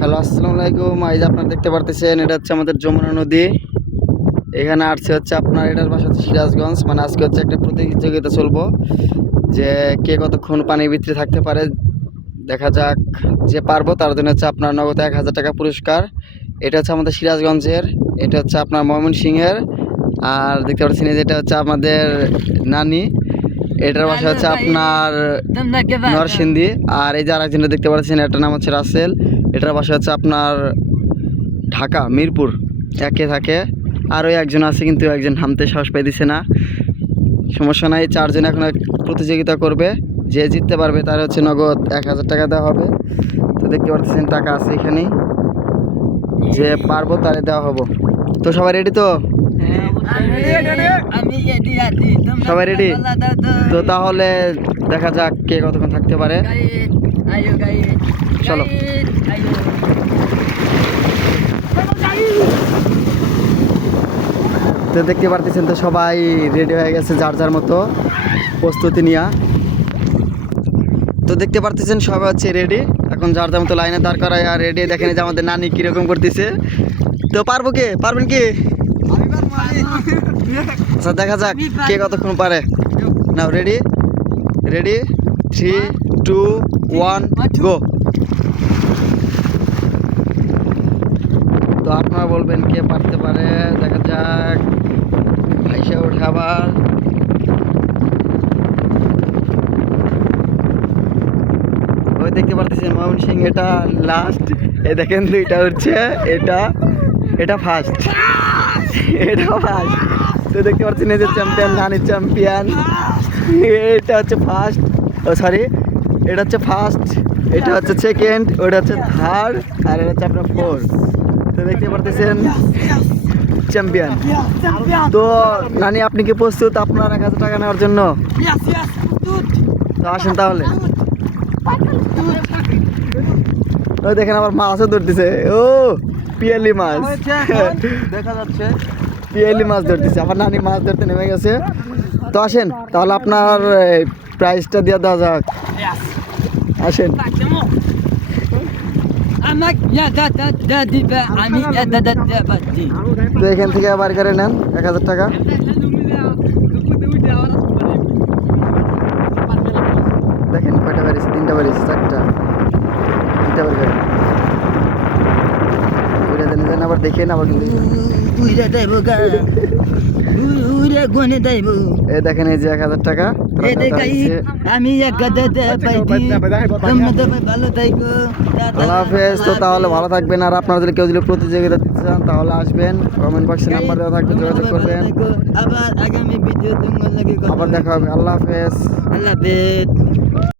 Hello, আসসালামু আলাইকুম। এই যে আপনারা দেখতে পারতেছেন, এটা হচ্ছে আমাদের যমুনা নদী। এখানে আসছে হচ্ছে আপনার, এটার বাসা হচ্ছে সিরাজগঞ্জ। মানে আজকে হচ্ছে একটা প্রতিযোগিতা চলবো যে কে কতক্ষণ পানির ভিতরে থাকতে পারে। দেখা যাক, যে পারবো তার জন্য হচ্ছে আপনার নগদ 1000 টাকা পুরস্কার। এটা হচ্ছে আমাদের সিরাজগঞ্জের, এটা হচ্ছে আপনার ময়মনসিংহের। আর দেখতে পাচ্ছেন এই যেটা হচ্ছে আমাদের নানি, এটার বাসা হচ্ছে আপনার নরসিংদী। আর এই যে আরেকজনটা দেখতে পাচ্ছেন, এটার নাম হচ্ছে রাসেল, এটার বাসা হচ্ছে আপনার ঢাকা মিরপুর একে থাকে। আর ওই একজন আছে, কিন্তু একজন নামতে সাহস পাই দিছে না। সমস্যা নাই, চারজন এখন প্রতিযোগিতা করবে। যে জিততে পারবে তার হচ্ছে নগদ 1000 টাকা দেওয়া হবে। তো দেখতে পাচ্ছেন টাকা আছে এখানেই, যে পারবো তারে দেওয়া হবো। তো সবাই রেডি তো? সবাই রেডি তো? তাহলে দেখা যাক কে কতক্ষণ থাকতে পারে। চলো। তো দেখতে পারতেছেন তো সবাই রেডি হয়ে গেছে যার যার মতো প্রস্তুতি নিয়ে। তো দেখতে পারতেছেন সবাই হচ্ছে রেডি, এখন যার যার মতো লাইনে দাঁড় করায় আর রেডি। দেখেন যে আমাদের নানি কীরকম করতেছে। তো পারবো কে? পারবেন কি? আচ্ছা, দেখা যাক কে কতক্ষণ পারে। নাও, রেডি রেডি, 3, 2, 1 গো। তো আপনারা বলবেন কে পারতে পারে। দেখা যাক, ভাইসা ওঠে আবার। ওই দেখতে পারতেছেন ময়মনসিংহ, এটা লাস্ট। এই দেখেন দুইটা উঠছে, এটা ফার্স্ট, এটা ফার্স্ট। তো দেখতে পাচ্ছেন এই যে চ্যাম্পিয়ন, নানি চ্যাম্পিয়ন। এটা হচ্ছে ফার্স্ট, ও সরি, এটা হচ্ছে ফার্স্ট, এটা হচ্ছে সেকেন্ড, ওটা হচ্ছে থার্ড, আর এটা হচ্ছে আপনার ফোর্থ। তো দেখতে পারতেছেন চ্যাম্পিয়ন। তো নানি, আপনি কি প্রস্তুত আপনার 1000 টাকা নেওয়ার জন্য? তো আসেন তাহলে। ওই দেখেন আবার মাছও ধরতেছে। ও, পিয়ালি মাছ দেখা যাচ্ছে, পিয়ালি মাছ ধরতেছে। আমার নানি মাছ ধরতে নেমে গেছে। তো আসেন তাহলে, আপনার প্রাইসটা দিয়ে দেওয়া যাক। আসেন। তো এখান থেকে বার করে নেন 1000 টাকা। দেখেন কয়টা বেরিয়েছে, 3টা বেরিয়েছে, 4টা, 3টা বের করে আবার দেখেন আবার। কিন্তু এই দেখেন, এই যে 1000 টাকা। আমি আল্লাহ হাফেজ। তো তাহলে ভালো থাকবেন। আর আপনারা যদি কেউ যদি প্রতিযোগিতা দিতে চান তাহলে আসবেন, কমেন্ট বক্সে নাম্বার দেওয়া থাকবে, যোগাযোগ করবেন। আবার আগামী ভিডিও আবার দেখা হবে। আল্লাহ হাফেজ।